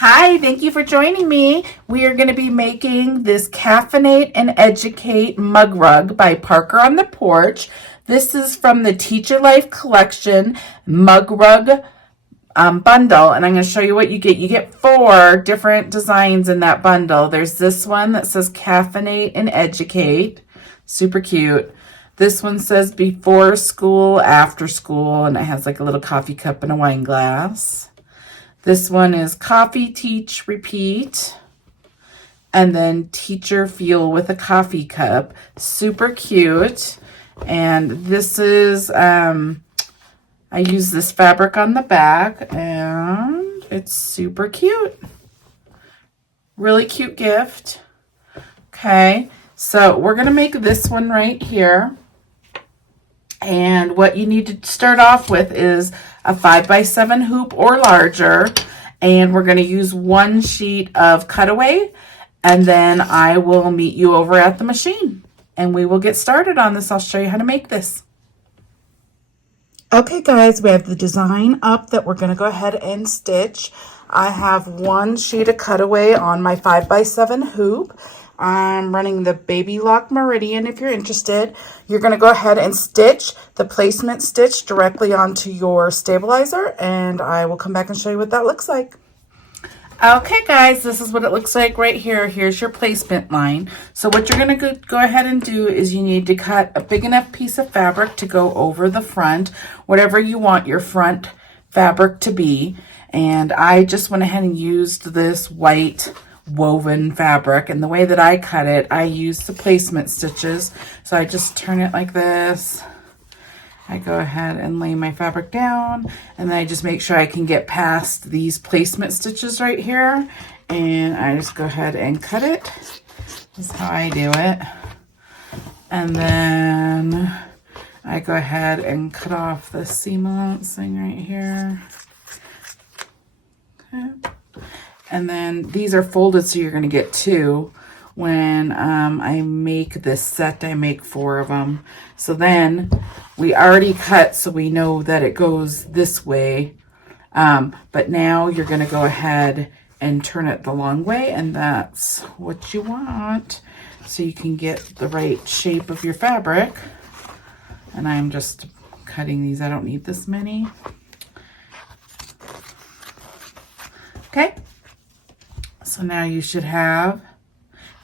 Hi, thank you for joining me. We are going to be making this Caffeinate and Educate mug rug by Parker on the Porch. This is from the Teacher Life Collection mug rug bundle, and I'm going to show you what you get. You get 4 different designs in that bundle. There's this one that says Caffeinate and Educate. Super cute. This one says before school, after school, and it has like a little coffee cup and a wine glass. This one is Coffee, Teach, Repeat, and then Teacher Feel with a coffee cup. Super cute. And this is, I use this fabric on the back, and it's super cute. Really cute gift. Okay, so we're going to make this one right here. And what you need to start off with is a 5x7 hoop or larger, and we're going to use 1 sheet of cutaway, and then I will meet you over at the machine and we will get started on this. I'll show you how to make this. Okay guys, we have the design up that we're going to go ahead and stitch. I have 1 sheet of cutaway on my 5x7 hoop. I'm running the Baby Lock Meridian. If you're interested, you're going to go ahead and stitch the placement stitch directly onto your stabilizer, and I will come back and show you what that looks like. Okay guys, this is what it looks like right here. Here's your placement line. So what you're going to go ahead and do is you need to cut a big enough piece of fabric to go over the front, whatever you want your front fabric to be. And I just went ahead and used this white woven fabric, and the way that I cut it, I use the placement stitches. So I just turn it like this. I go ahead and lay my fabric down, and then I just make sure I can get past these placement stitches right here, and I just go ahead and cut it. This is how I do it. And then I go ahead and cut off the seam allowance thing right here. Okay. And then these are folded, so you're going to get 2. When I make this set, I make 4 of them. So then we already cut, so we know that it goes this way. But now you're going to go ahead and turn it the long way, and that's what you want. So you can get the right shape of your fabric. And I'm just cutting these. I don't need this many. Okay. So now you should have,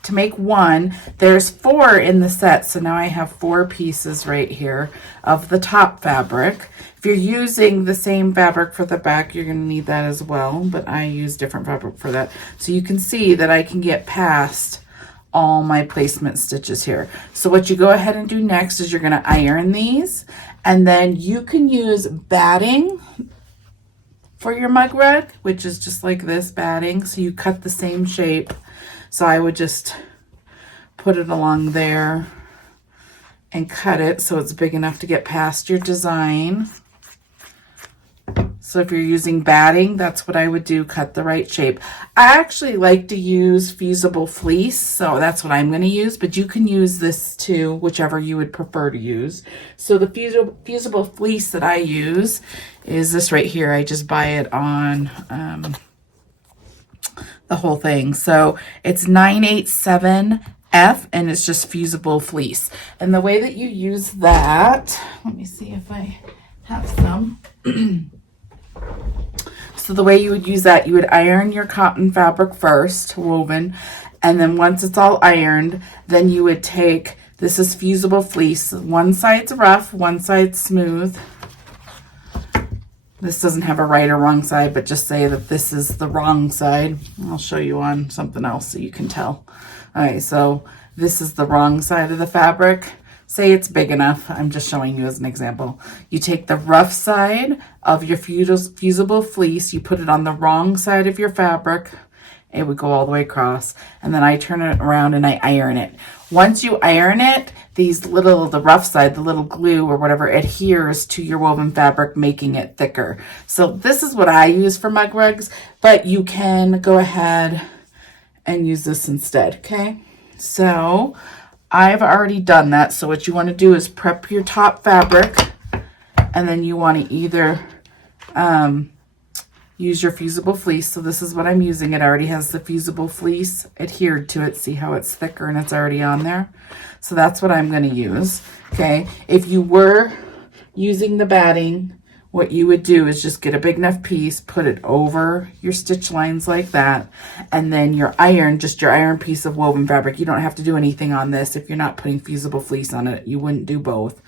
to make 1, there's 4 in the set. So now I have 4 pieces right here of the top fabric. If you're using the same fabric for the back, you're going to need that as well. But I use different fabric for that. So you can see that I can get past all my placement stitches here. So what you go ahead and do next is you're going to iron these. And then you can use batting for your mug rug, which is just like this batting. So you cut the same shape. So I would just put it along there and cut it so it's big enough to get past your design. So if you're using batting, that's what I would do, cut the right shape. I actually like to use fusible fleece, so that's what I'm going to use, but you can use this too, whichever you would prefer to use. So the fusible fleece that I use is this right here. I just buy it on the whole thing. So it's 987F, and it's just fusible fleece. And the way that you use that, let me see if I have some. So the way you would use that, you would iron your cotton fabric first, woven, and then once it's all ironed, then you would take, this is fusible fleece, one side's rough, one side's smooth. This doesn't have a right or wrong side, but just say that this is the wrong side. I'll show you on something else so you can tell. All right, so this is the wrong side of the fabric. Say it's big enough. I'm just showing you as an example. You take the rough side of your fusible fleece, you put it on the wrong side of your fabric. It would go all the way across. And then I turn it around and I iron it. Once you iron it, the rough side, the little glue or whatever adheres to your woven fabric, making it thicker. So this is what I use for mug rugs, but you can go ahead and use this instead, okay? So I've already done that. So what you want to do is prep your top fabric, and then you want to either use your fusible fleece. So this is what I'm using. It already has the fusible fleece adhered to it. See how it's thicker and it's already on there? So that's what I'm going to use. Okay, if you were using the batting, what you would do is just get a big enough piece, put it over your stitch lines like that, and then your iron, just your iron piece of woven fabric. You don't have to do anything on this. If you're not putting fusible fleece on it, you wouldn't do both.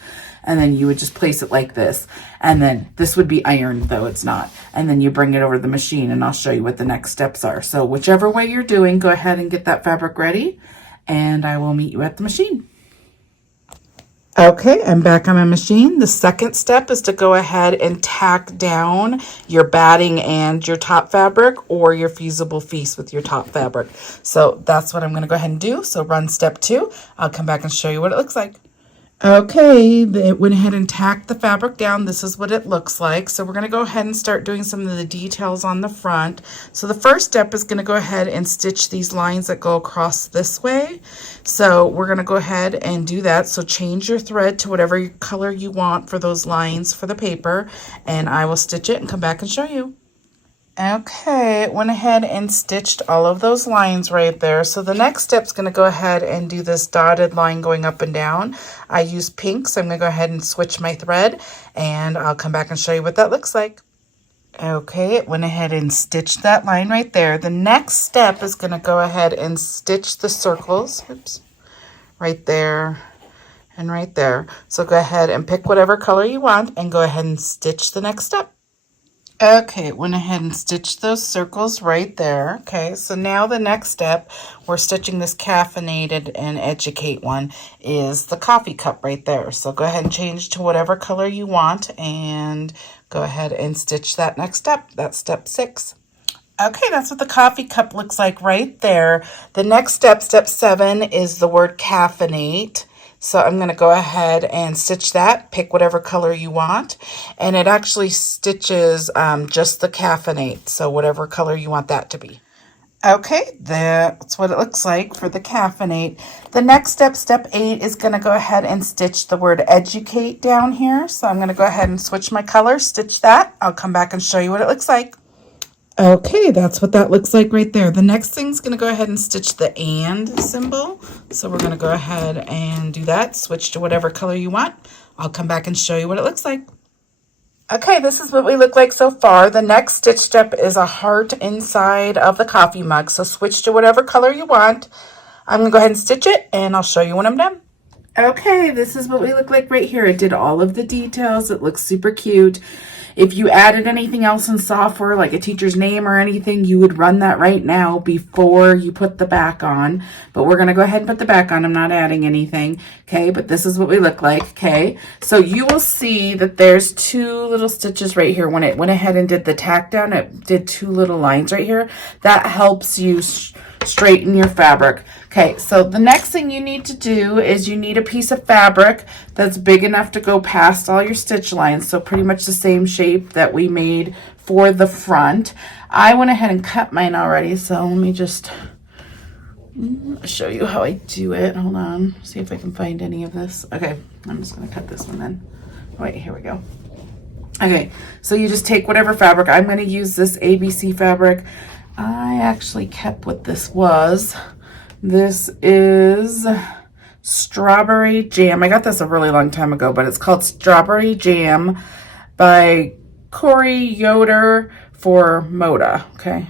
And then you would just place it like this. And then this would be ironed, though it's not. And then you bring it over to the machine, and I'll show you what the next steps are. So whichever way you're doing, go ahead and get that fabric ready, and I will meet you at the machine. Okay, I'm back on my machine. The second step is to go ahead and tack down your batting and your top fabric, or your fusible fleece with your top fabric. So that's what I'm going to go ahead and do. So run step 2. I'll come back and show you what it looks like. Okay, it went ahead and tacked the fabric down. This is what it looks like. So we're going to go ahead and start doing some of the details on the front. So the first step is going to go ahead and stitch these lines that go across this way. So we're going to go ahead and do that. So change your thread to whatever color you want for those lines for the paper, and I will stitch it and come back and show you. Okay, it went ahead and stitched all of those lines right there. So the next step is going to go ahead and do this dotted line going up and down. I use pink, so I'm going to go ahead and switch my thread, and I'll come back and show you what that looks like. Okay, it went ahead and stitched that line right there. The next step is going to go ahead and stitch the circles. Oops, right there and right there. So go ahead and pick whatever color you want and go ahead and stitch the next step. Okay, went ahead and stitched those circles right there. Okay, so now the next step, we're stitching this caffeinated and educate one, is the coffee cup right there. So go ahead and change to whatever color you want and go ahead and stitch that next step. That's step 6. Okay, that's what the coffee cup looks like right there. The next step, step 7, is the word caffeinate. So I'm going to go ahead and stitch that, pick whatever color you want, and it actually stitches just the caffeinate, so whatever color you want that to be. Okay, that's what it looks like for the caffeinate. The next step, step 8, is going to go ahead and stitch the word educate down here. So I'm going to go ahead and switch my color, stitch that. I'll come back and show you what it looks like. Okay, that's what that looks like right there. The next thing's going to go ahead and stitch the and symbol. So we're going to go ahead and do that. Switch to whatever color you want. I'll come back and show you what it looks like. Okay, this is what we look like so far. The next stitch step is a heart inside of the coffee mug. So switch to whatever color you want. I'm going to go ahead and stitch it, and I'll show you when I'm done. Okay, this is what we look like right here. It did all of the details. It looks super cute. If you added anything else in software, like a teacher's name or anything, you would run that right now before you put the back on. But we're going to go ahead and put the back on. I'm not adding anything. Okay, but this is what we look like. Okay, so you will see that there's 2 little stitches right here. When it went ahead and did the tack down, it did 2 little lines right here. That helps you straighten your fabric. Okay, so the next thing you need to do is you need a piece of fabric that's big enough to go past all your stitch lines. So pretty much the same shape that we made for the front. I went ahead and cut mine already, so let me just show you how I do it. Hold on, see if I can find any of this. Okay, I'm just gonna cut this one then. Wait, here we go. Okay, so you just take whatever fabric. I'm gonna use this ABC fabric. I actually kept what this was. This is Strawberry Jam. I got this a really long time ago, but it's called Strawberry Jam by Corey Yoder for Moda. Okay.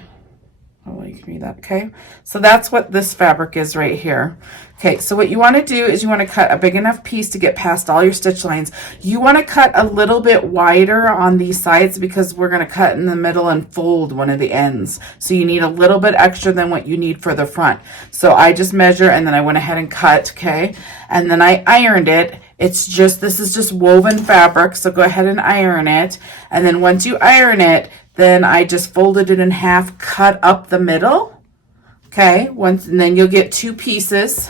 Oh, you can read that. Okay. So that's what this fabric is right here. Okay. So what you want to do is you want to cut a big enough piece to get past all your stitch lines. You want to cut a little bit wider on these sides because we're going to cut in the middle and fold one of the ends. So you need a little bit extra than what you need for the front. So I just measure and then I went ahead and cut. Okay. And then I ironed it. This is just woven fabric. So go ahead and iron it. And then once you iron it, then I just folded it in half, cut up the middle. Okay, and then you'll get 2 pieces.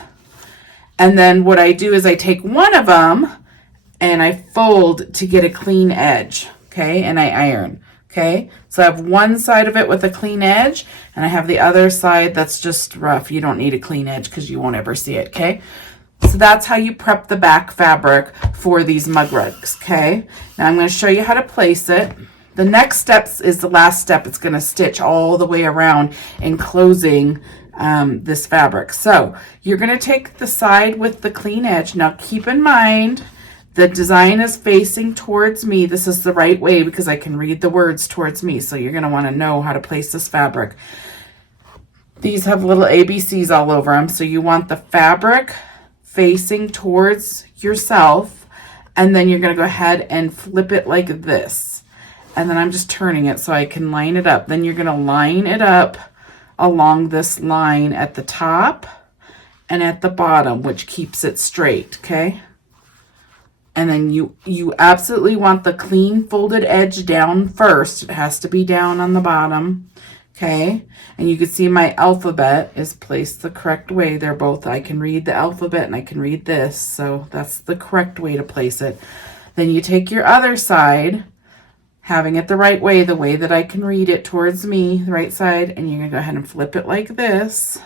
And then what I do is I take one of them and I fold to get a clean edge. Okay, and I iron. Okay, so I have one side of it with a clean edge, and I have the other side that's just rough. You don't need a clean edge because you won't ever see it. Okay, so that's how you prep the back fabric for these mug rugs. Okay, now I'm going to show you how to place it. The next step is the last step. It's going to stitch all the way around, enclosing this fabric. So you're going to take the side with the clean edge. Now keep in mind the design is facing towards me. This is the right way because I can read the words towards me. So you're going to want to know how to place this fabric. These have little ABCs all over them. So you want the fabric facing towards yourself, and then you're going to go ahead and flip it like this. And then I'm just turning it so I can line it up. Then you're going to line it up along this line at the top and at the bottom, which keeps it straight, okay? And then you absolutely want the clean folded edge down first. It has to be down on the bottom, okay? And you can see my alphabet is placed the correct way. They're both, I can read the alphabet and I can read this, so that's the correct way to place it. Then you take your other side, having it the right way, the way that I can read it towards me, the right side, and you're gonna go ahead and flip it like this.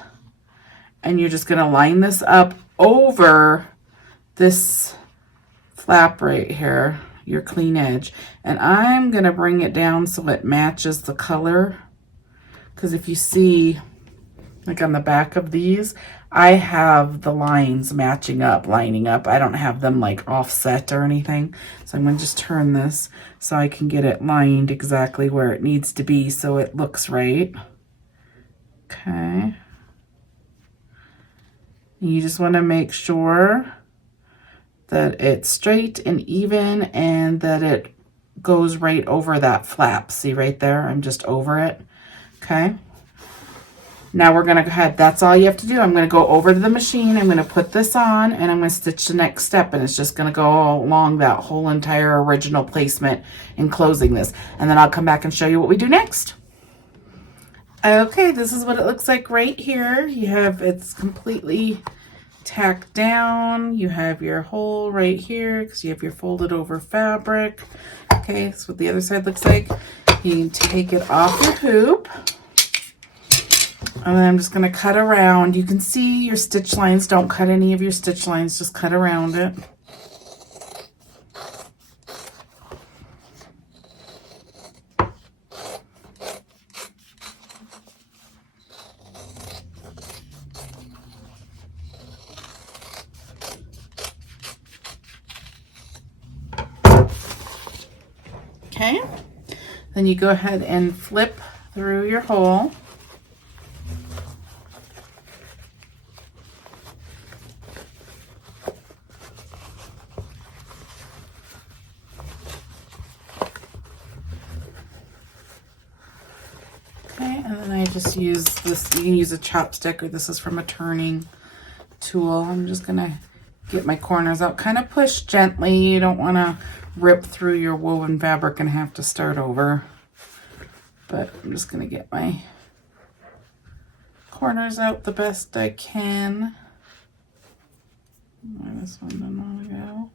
And you're just gonna line this up over this flap right here, your clean edge. And I'm gonna bring it down so it matches the color. Because if you see, like on the back of these, I have the lines matching up, lining up. I don't have them like offset or anything. So I'm gonna just turn this so I can get it lined exactly where it needs to be so it looks right. Okay. You just wanna make sure that it's straight and even and that it goes right over that flap. See right there? I'm just over it. Okay. Now we're gonna go ahead, that's all you have to do. I'm gonna go over to the machine, I'm gonna put this on, and I'm gonna stitch the next step, and it's just gonna go along that whole entire original placement enclosing this. And then I'll come back and show you what we do next. Okay, this is what it looks like right here. You have, it's completely tacked down. You have your hole right here because you have your folded over fabric. Okay, that's what the other side looks like. You can take it off your hoop. And then I'm just going to cut around. You can see your stitch lines. Don't cut any of your stitch lines. Just cut around it. Okay. Then you go ahead and flip through your hole. And then I just use this, you can use a chopstick, or this is from a turning tool. I'm just gonna get my corners out, kind of push gently. You don't wanna rip through your woven fabric and have to start over. But I'm just gonna get my corners out the best I can. This one didn't want to go.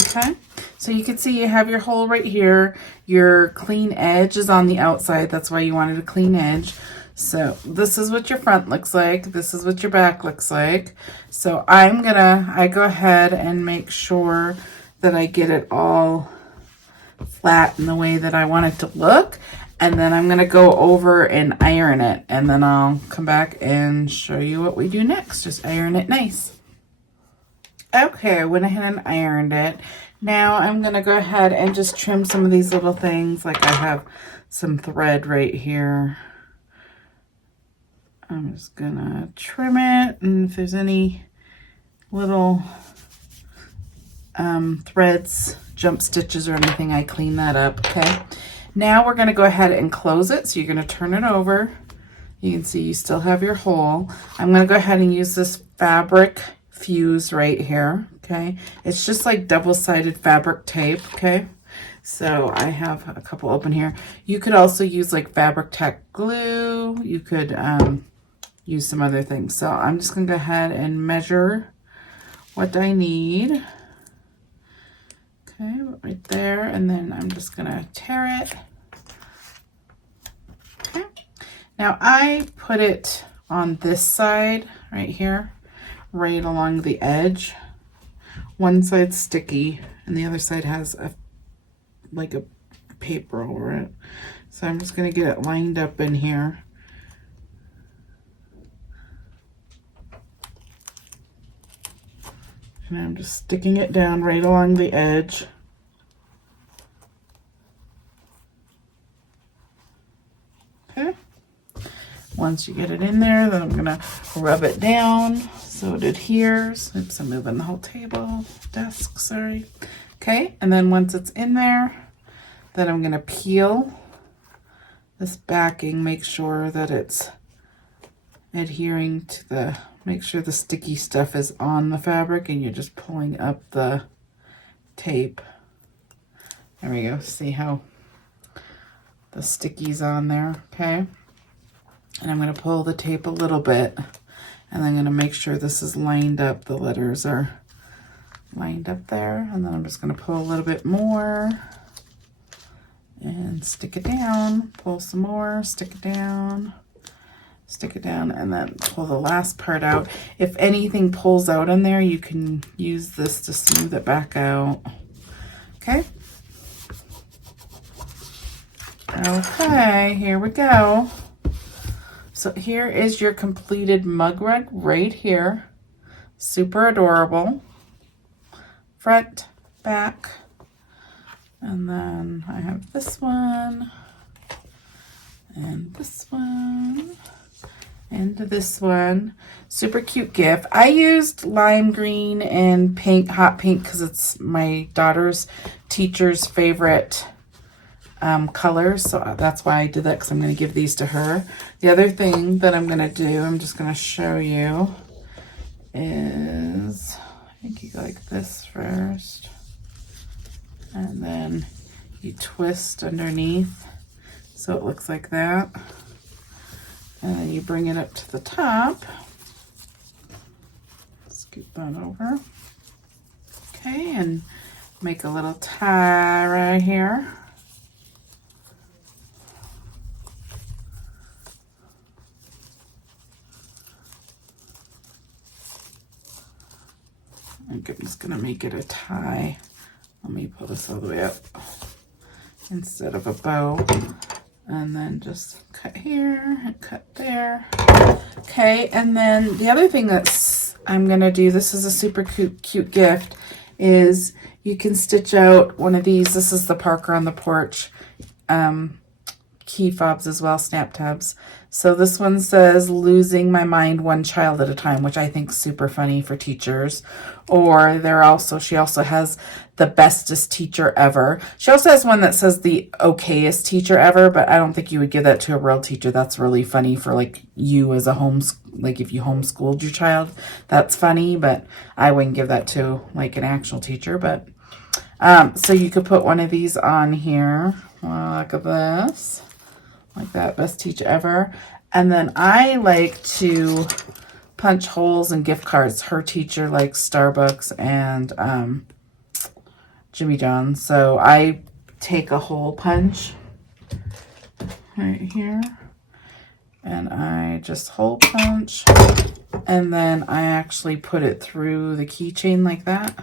Okay, so you can see you have your hole right here. Your clean edge is on the outside. That's why you wanted a clean edge. So this is what your front looks like. This is what your back looks like. So I go ahead and make sure that I get it all flat in the way that I want it to look. And then I'm gonna go over and iron it. And then I'll come back and show you what we do next. Just iron it nice. Okay, I went ahead and ironed it. Now I'm gonna go ahead and just trim some of these little things. Like I have some thread right here. I'm just gonna trim it, and if there's any little threads, jump stitches or anything, I clean that up, okay? Now we're gonna go ahead and close it. So you're gonna turn it over. You can see you still have your hole. I'm gonna go ahead and use this fabric fuse right here, okay? It's just like double-sided fabric tape, okay? So I have a couple open here. You could also use like fabric tack glue. You could use some other things. So I'm just gonna go ahead and measure what I need. Okay, right there, and then I'm just gonna tear it. Okay, now I put it on this side right here, right along the edge. One side's sticky and the other side has a like a paper over it. So I'm just going to get it lined up in here. And I'm just sticking it down right along the edge. Okay. Once you get it in there, then I'm going to rub it down so it adheres. Oops, I'm moving the whole desk, sorry. Okay, and then once it's in there, then I'm going to peel this backing, make sure that it's adhering to the, make sure the sticky stuff is on the fabric and you're just pulling up the tape. There we go. See how the sticky's on there, okay? And I'm going to pull the tape a little bit, and I'm going to make sure this is lined up. The letters are lined up there, and then I'm just going to pull a little bit more and stick it down, pull some more, stick it down, and then pull the last part out. If anything pulls out in there, you can use this to smooth it back out. Okay. Okay, here we go. So here is your completed mug rug right here. Super adorable. Front, back, and then I have this one, and this one, and this one. Super cute gift. I used lime green and pink, hot pink, because it's my daughter's teacher's favorite colors, so that's why I did that, because I'm going to give these to her. The other thing that I'm going to do, I'm just going to show you, is I think you go like this first, and then you twist underneath so it looks like that, and then you bring it up to the top. Scoop that over. Okay, and make a little tie right here. I'm just going to make it a tie. Let me pull this all the way up instead of a bow. And then just cut here and cut there. Okay, and then the other thing that's I'm going to do, this is a super cute gift, is you can stitch out one of these. This is the Parker on the Porch key fobs as well, snap tabs. So this one says, losing my mind one child at a time, which I think is super funny for teachers. Or she also has the bestest teacher ever. She also has one that says the okayest teacher ever, but I don't think you would give that to a real teacher. That's really funny for like you as a like if you homeschooled your child, that's funny, but I wouldn't give that to like an actual teacher. But so you could put one of these on here. Look at this. Like that, best teacher ever. And then I like to punch holes in gift cards. Her teacher likes Starbucks and Jimmy John's. So I take a hole punch right here, and I just hole punch, and then I actually put it through the keychain like that.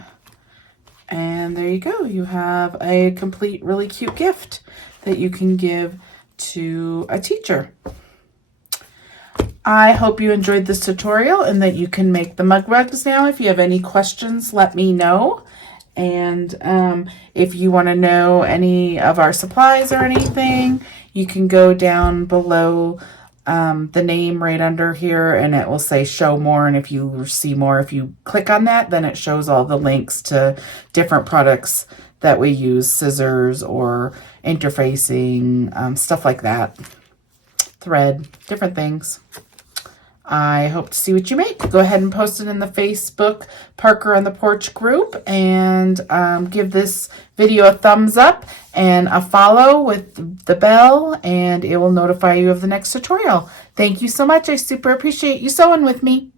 And there you go. You have a complete, really cute gift that you can give to a teacher. I hope you enjoyed this tutorial and that you can make the mug rugs now. If you have any questions, let me know. And if you want to know any of our supplies or anything, you can go down below the name right under here, and it will say show more. And if you see more, if you click on that, then it shows all the links to different products that we use, scissors or interfacing, stuff like that, thread, different things. I hope to see what you make. Go ahead and post it in the Facebook Parker on the Porch group, and give this video a thumbs up and a follow with the bell, and it will notify you of the next tutorial. Thank you so much. I super appreciate you sewing with me.